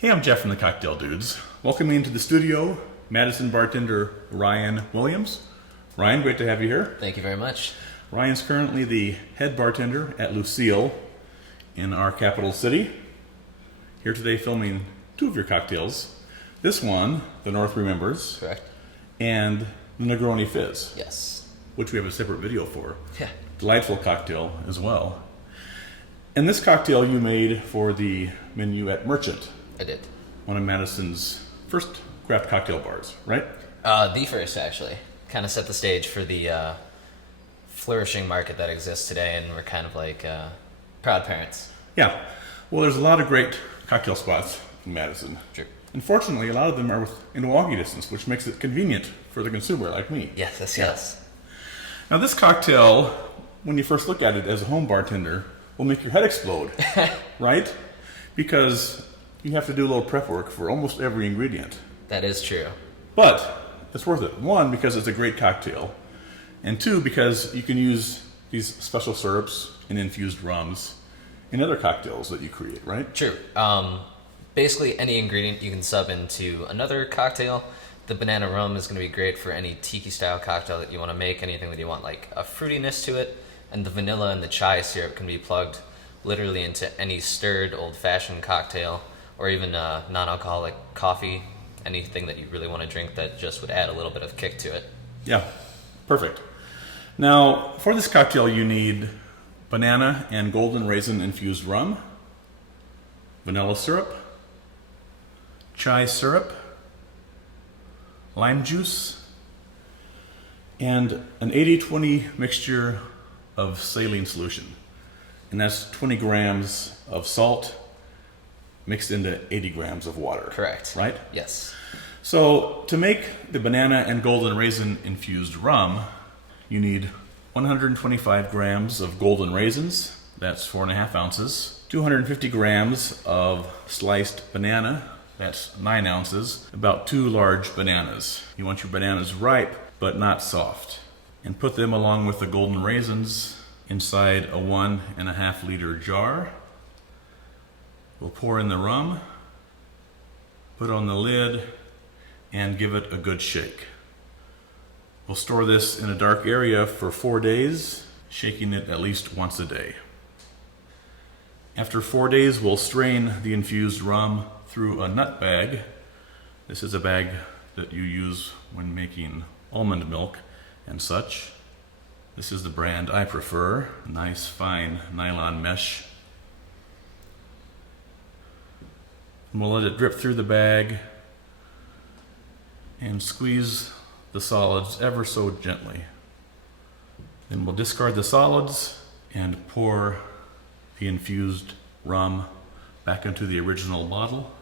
Hey, I'm Jeff from the Cocktail Dudes. Welcoming into the studio, Madison bartender Ryan Williams. Ryan, great to have you here. Thank you very much. Ryan's currently the head bartender at Lucille in our capital city. Here today filming two of your cocktails. This one, the North Remembers, Correct. and the Negroni Fizz, Yes. which we have a separate video for. Yeah. Delightful cocktail as well. And this cocktail you made for the menu at Merchant, I did. one of Madison's first craft cocktail bars, right? The first, actually. Kind of set the stage for the flourishing market that exists today, and we're kind of like proud parents. Yeah. Well, there's a lot of great cocktail spots in Madison. True. Unfortunately, a lot of them are in walking distance, which makes it convenient for the consumer like me. Yes. Yeah. Now, this cocktail, when you first look at it as a home bartender, will make your head explode, right? Because you have to do a little prep work for almost every ingredient. That is true. But it's worth it. One, because it's a great cocktail. And two, because you can use these special syrups and infused rums in other cocktails that you create, right? True. Basically, any ingredient you can sub into another cocktail. The banana rum is going to be great for any tiki-style cocktail that you want to make, anything that you want like a fruitiness to it. And the vanilla and the chai syrup can be plugged literally into any stirred old-fashioned cocktail, or even non-alcoholic coffee, anything that you really want to drink that just would add a little bit of kick to it. Yeah, perfect. Now, for this cocktail, you need banana and golden raisin infused rum, vanilla syrup, chai syrup, lime juice, and an 80-20 mixture of saline solution. And that's 20 grams of salt mixed into 80 grams of water. Correct. Right? Yes. So to make the banana and golden raisin infused rum, you need 125 grams of golden raisins, that's 4.5 ounces, 250 grams of sliced banana, that's 9 ounces, about 2 large bananas. You want your bananas ripe, but not soft. And put them along with the golden raisins inside a 1.5 liter jar. We'll pour in the rum, put on the lid, and give it a good shake. We'll store this in a dark area for 4 days, shaking it at least once a day. After 4 days, we'll strain the infused rum through a nut bag. This is a bag that you use when making almond milk and such. This is the brand I prefer, nice fine nylon mesh. And we'll let it drip through the bag and squeeze the solids ever so gently. Then we'll discard the solids and pour the infused rum back into the original bottle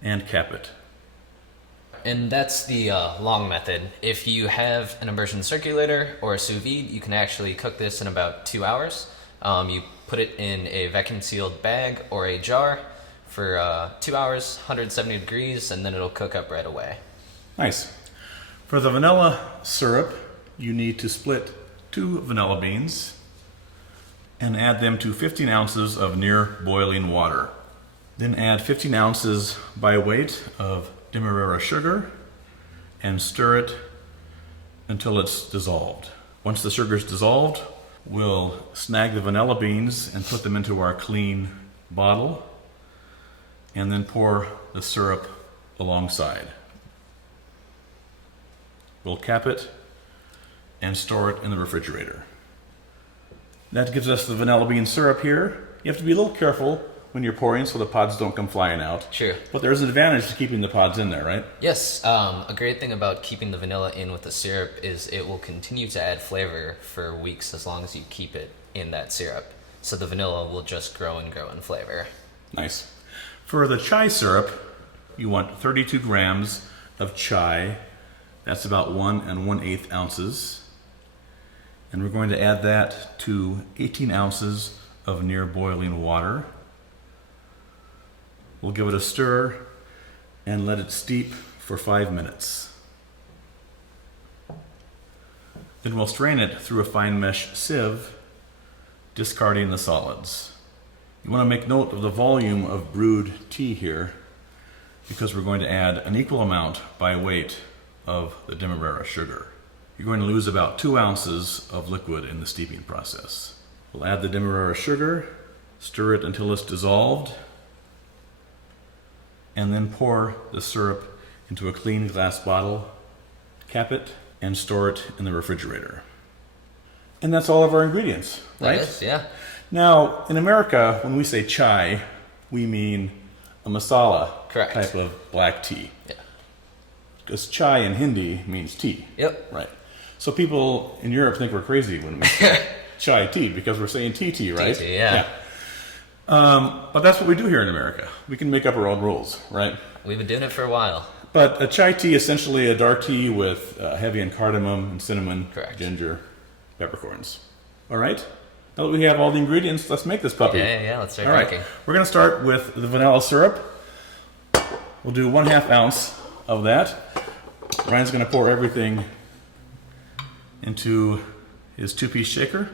and cap it. And that's the long method. If you have an immersion circulator or a sous vide, you can actually cook this in about 2 hours. You put it in a vacuum sealed bag or a jar for 2 hours, 170 degrees, and then it'll cook up right away. Nice. For the vanilla syrup, you need to split 2 vanilla beans and add them to 15 ounces of near boiling water. Then add 15 ounces by weight of Demerara sugar and stir it until it's dissolved. Once the sugar's dissolved, we'll snag the vanilla beans and put them into our clean bottle and then pour the syrup alongside. We'll cap it and store it in the refrigerator. That gives us the vanilla bean syrup here. You have to be a little careful when you're pouring so the pods don't come flying out. True. But there's an advantage to keeping the pods in there, right? Yes. A great thing about keeping the vanilla in with the syrup is it will continue to add flavor for weeks as long as you keep it in that syrup. So the vanilla will just grow and grow in flavor. Nice. For the chai syrup, you want 32 grams of chai. That's about 1 1/8 ounces. And we're going to add that to 18 ounces of near boiling water. We'll give it a stir and let it steep for 5 minutes. Then we'll strain it through a fine mesh sieve, discarding the solids. You want to make note of the volume of brewed tea here because we're going to add an equal amount by weight of the Demerara sugar. You're going to lose about 2 ounces of liquid in the steeping process. We'll add the Demerara sugar, stir it until it's dissolved, and then pour the syrup into a clean glass bottle, cap it, and store it in the refrigerator. And that's all of our ingredients, right? That is, yeah. Now, in America, when we say chai, we mean a masala Correct. type of black tea. Yeah. Because chai in Hindi means tea. Yep. Right. So people in Europe think we're crazy when we say chai tea because we're saying tea, right? Tea, yeah. But that's what we do here in America. We can make up our own rules, right? We've been doing it for a while. But a chai tea is essentially a dark tea with heavy in cardamom and cinnamon, Correct. ginger, peppercorns. All right? Now that we have all the ingredients, let's make this puppy. Yeah. Let's start All right. drinking. We're going to start with the vanilla syrup. We'll do 1/2 ounce of that. Ryan's going to pour everything into his 2-piece shaker.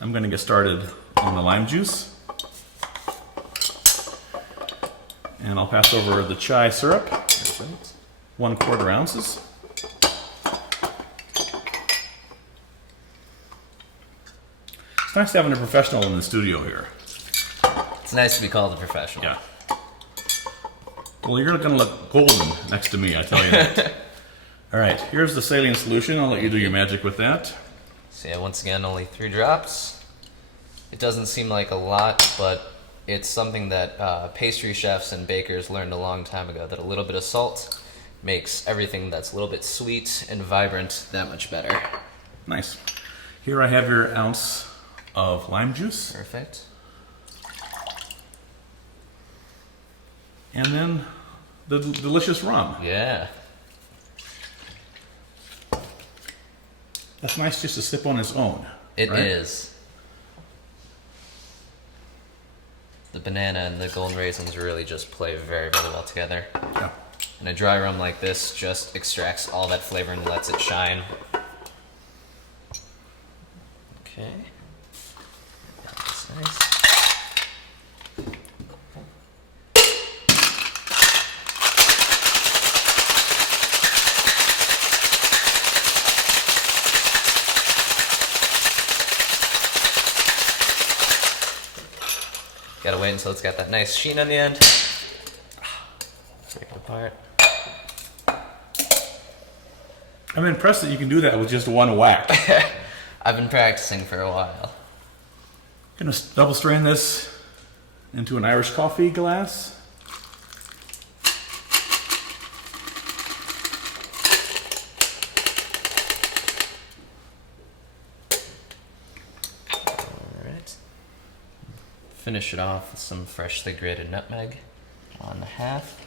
I'm going to get started on the lime juice. And I'll pass over the chai syrup, 1/4 ounces. It's nice having a professional in the studio here. It's nice to be called a professional. Yeah. Well, you're going to look golden next to me, I tell you that. All right, here's the saline solution. I'll let you do your magic with that. So yeah, once again, only 3 drops. It doesn't seem like a lot, but it's something that pastry chefs and bakers learned a long time ago, that a little bit of salt makes everything that's a little bit sweet and vibrant that much better. Nice. Here I have your ounce of lime juice. Perfect. And then the delicious rum. Yeah. That's nice just to sip on its own. It right? is. The banana and the golden raisins really just play very, very well together. Yeah. And a dry rum like this just extracts all that flavor and lets it shine. Okay. That's nice. Gotta wait until it's got that nice sheen on the end. Break it apart. I'm impressed that you can do that with just one whack. I've been practicing for a while. Gonna double strain this into an Irish coffee glass. Alright. Finish it off with some freshly grated nutmeg on the half.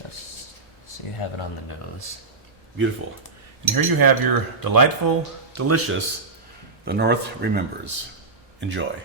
Just so you have it on the nose. Beautiful. And here you have your delightful, delicious, The North Remembers. Enjoy.